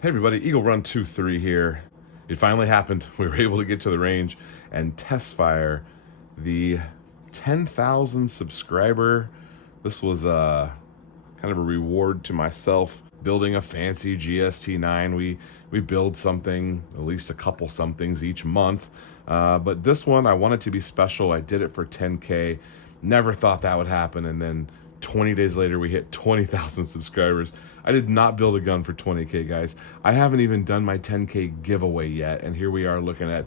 Hey everybody, Eagle Run 2-3 here. It finally happened. We were able to get to the range and test fire the 10,000 subscriber. This was kind of a reward to myself, building a fancy GST9. We build something, at least a couple somethings each month. But this one, I wanted to be special. I did it for 10K. Never thought that would happen. And then 20 days later, we hit 20,000 subscribers. I did not build a gun for 20K, guys. I haven't even done my 10K giveaway yet. And here we are looking at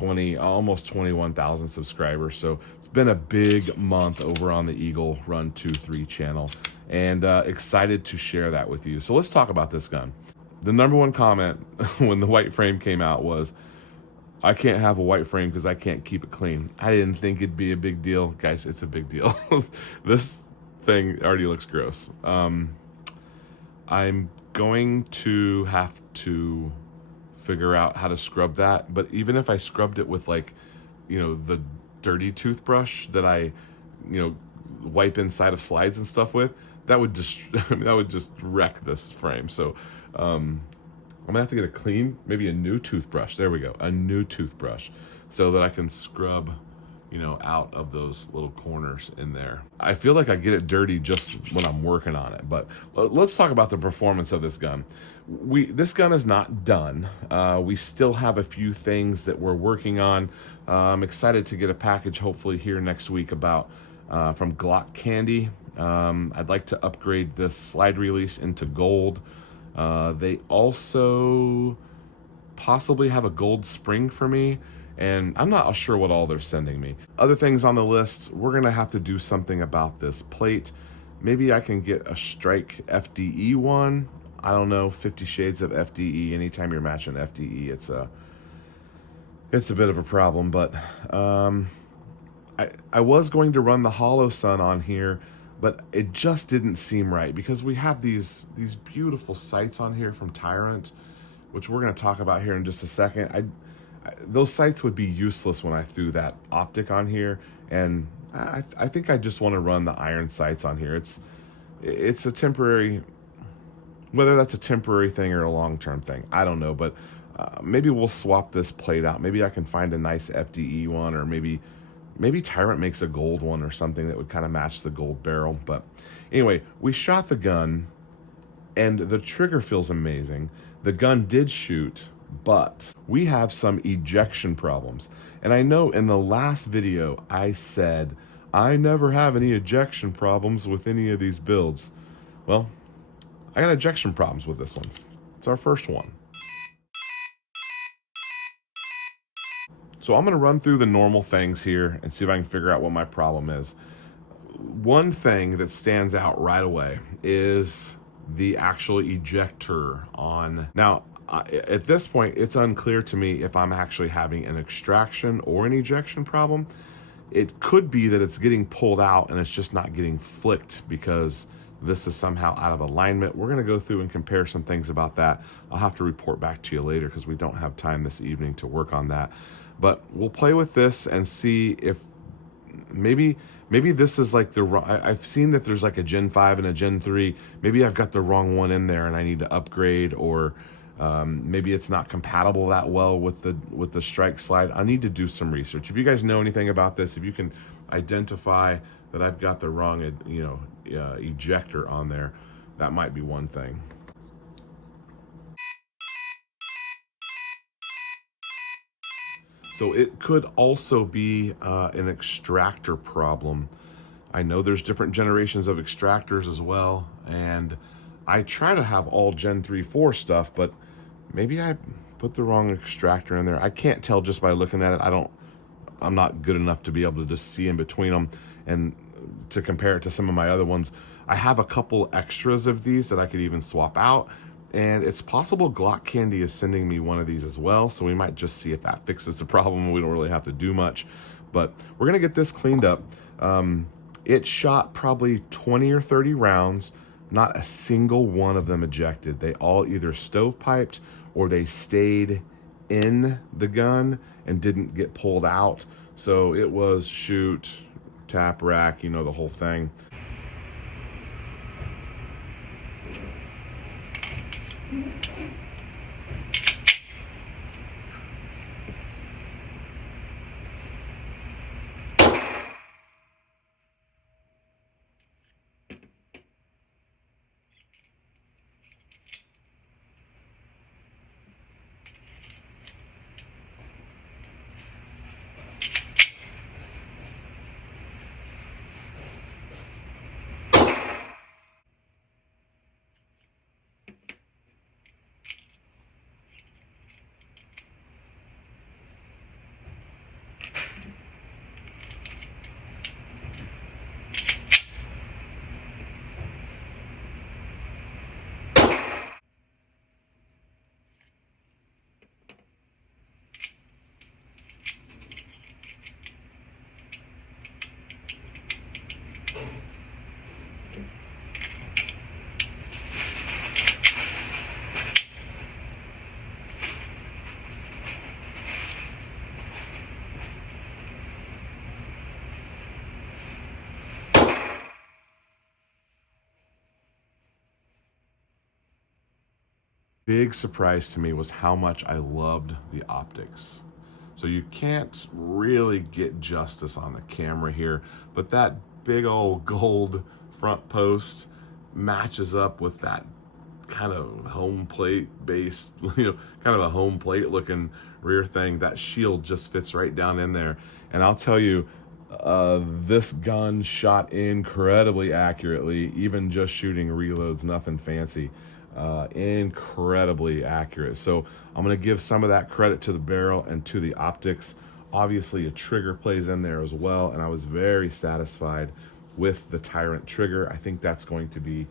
almost 21,000 subscribers. So it's been a big month over on the Eagle Run 2-3 channel, and excited to share that with you. So let's talk about this gun. The number one comment when the white frame came out was, I can't have a white frame because I can't keep it clean. I didn't think it'd be a big deal. Guys, it's a big deal. This thing already looks gross. I'm going to have to figure out how to scrub that, but even if I scrubbed it with, like, you know, the dirty toothbrush that I, you know, wipe inside of slides and stuff with, that would just that would just wreck this frame. So I'm gonna have to get a clean, maybe a new toothbrush. There we go, a new toothbrush, so that I can scrub, you know, out of those little corners in there. I feel like I get it dirty just when I'm working on it. But let's talk about the performance of this gun. This gun is not done. We still have a few things that we're working on. I'm excited to get a package hopefully here next week about from Glock Candy. I'd like to upgrade this slide release into gold. They also possibly have a gold spring for me, and I'm not sure what all they're sending me. Other things on the list, we're gonna have to do something about this plate. Maybe I can get a Strike FDE one. I don't know, 50 shades of FDE. Anytime you're matching FDE, it's a bit of a problem, but I was going to run the Hollow Sun on here, but it just didn't seem right because we have these beautiful sights on here from Tyrant, which we're gonna talk about here in just a second. Those sights would be useless when I threw that optic on here, and I think I just want to run the iron sights on here. It's a temporary, whether that's a temporary thing or a long-term thing, I don't know, but maybe we'll swap this plate out. Maybe I can find a nice FDE one, or maybe Tyrant makes a gold one or something that would kind of match the gold barrel. But anyway, we shot the gun, and the trigger feels amazing. The gun did shoot, but we have some ejection problems. And I know in the last video I said I never have any ejection problems with any of these builds. Well, I got ejection problems with this one. It's our first one. So I'm gonna run through the normal things here and see if I can figure out what my problem is. One thing that stands out right away is the actual ejector on. Now, at this point, it's unclear to me if I'm actually having an extraction or an ejection problem. It could be that it's getting pulled out and it's just not getting flicked because this is somehow out of alignment. We're gonna go through and compare some things about that. I'll have to report back to you later because we don't have time this evening to work on that. But we'll play with this and see if maybe this is like the wrong. I've seen that there's like a Gen 5 and a Gen 3. Maybe I've got the wrong one in there and I need to upgrade, or maybe it's not compatible that well with the Strike slide. I need to do some research. If you guys know anything about this, if you can identify that I've got the wrong, ejector on there, that might be one thing. So it could also be an extractor problem. I know there's different generations of extractors as well, and I try to have all Gen 3, 4 stuff, but maybe I put the wrong extractor in there. I can't tell just by looking at it. I'm not good enough to be able to just see in between them and to compare it to some of my other ones. I have a couple extras of these that I could even swap out, and it's possible Glock Candy is sending me one of these as well, so we might just see if that fixes the problem. We don't really have to do much, but we're gonna get this cleaned up. It shot probably 20 or 30 rounds. Not a single one of them ejected. They all either stovepiped or they stayed in the gun and didn't get pulled out. So it was shoot, tap, rack, you know, the whole thing. Big surprise to me was how much I loved the optics. So you can't really get justice on the camera here, but that big old gold front post matches up with that kind of home plate based, kind of a home plate looking rear thing. That shield just fits right down in there. And I'll tell you, this gun shot incredibly accurately, even just shooting reloads, nothing fancy. Incredibly accurate. So I'm going to give some of that credit to the barrel and to the optics. Obviously a trigger plays in there as well, and I was very satisfied with the Tyrant trigger. I think that's going to be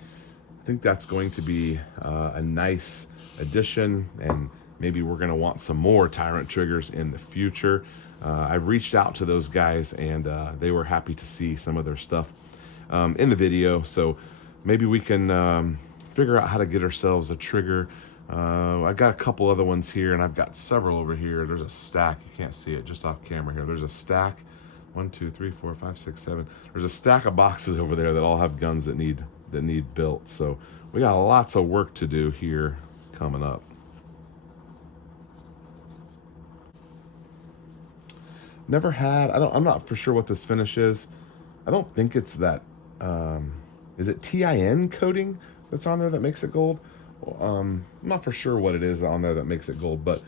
a nice addition, and maybe we're going to want some more Tyrant triggers in the future. I've reached out to those guys, and they were happy to see some of their stuff in the video, so maybe we can figure out how to get ourselves a trigger. I got a couple other ones here, and I've got several over here. There's a stack. You can't see it just off camera here. There's a stack. 1, 2, 3, 4, 5, 6, 7. There's a stack of boxes over there that all have guns that need built. So we got lots of work to do here coming up. Never had. I'm not for sure what this finish is. I don't think it's that. Is it TIN coating that's on there that makes it gold? I'm not for sure what it is on there that makes it gold, but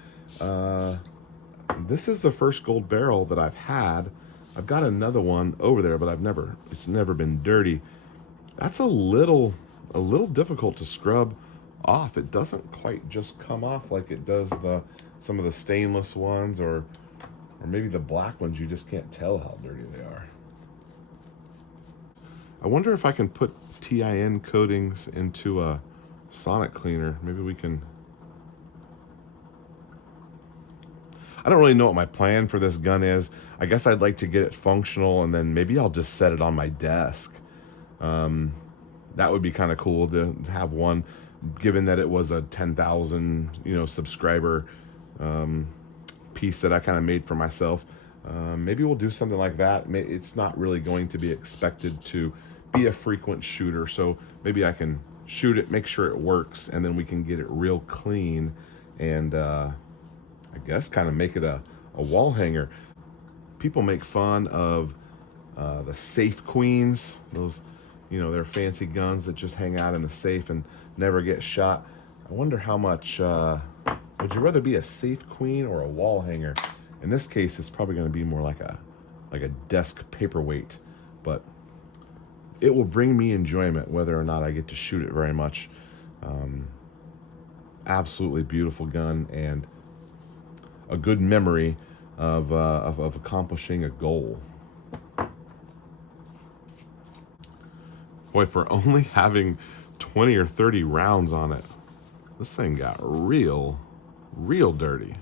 this is the first gold barrel that I've had. I've got another one over there, but it's never been dirty. That's a little difficult to scrub off. It doesn't quite just come off like it does some of the stainless ones, or maybe the black ones. You just can't tell how dirty they are. I wonder if I can put TIN coatings into a sonic cleaner. Maybe we can. I don't really know what my plan for this gun is. I guess I'd like to get it functional, and then maybe I'll just set it on my desk. That would be kind of cool to have one, given that it was a 10,000 subscriber piece that I kind of made for myself. Maybe we'll do something like that. It's not really going to be expected to be a frequent shooter, so maybe I can shoot it, make sure it works, and then we can get it real clean, and I guess kind of make it a wall hanger. People make fun of the safe queens, those they're fancy guns that just hang out in a safe and never get shot. I wonder how much would you rather be, a safe queen or a wall hanger? In this case, it's probably going to be more like a desk paperweight, but it will bring me enjoyment whether or not I get to shoot it very much. Absolutely beautiful gun, and a good memory of accomplishing a goal. Boy, for only having 20 or 30 rounds on it, this thing got real dirty.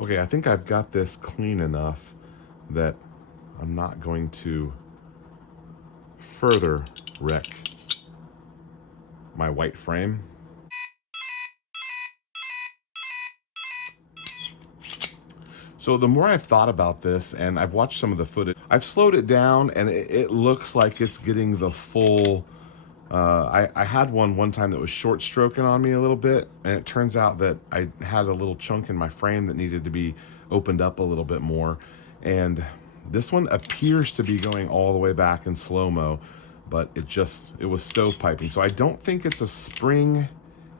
Okay, I think I've got this clean enough that I'm not going to further wreck my white frame. So the more I've thought about this, and I've watched some of the footage, I've slowed it down, and it looks like it's getting the full. I had one time that was short stroking on me a little bit, and it turns out that I had a little chunk in my frame that needed to be opened up a little bit more. And this one appears to be going all the way back in slow-mo, but it was stovepiping. So I don't think it's a spring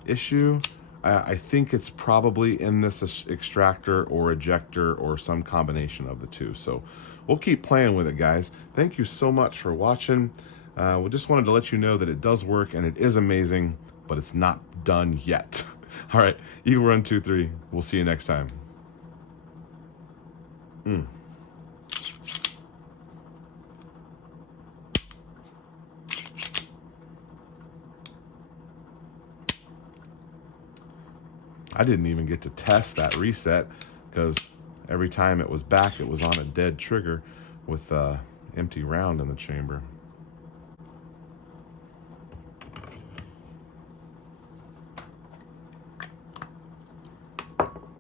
issue. I think it's probably in this extractor or ejector or some combination of the two. So we'll keep playing with it, guys. Thank you so much for watching. We just wanted to let you know that it does work and it is amazing, but it's not done yet. All right, Eagle Run 23. We'll see you next time. I didn't even get to test that reset because every time it was back, it was on a dead trigger with empty round in the chamber.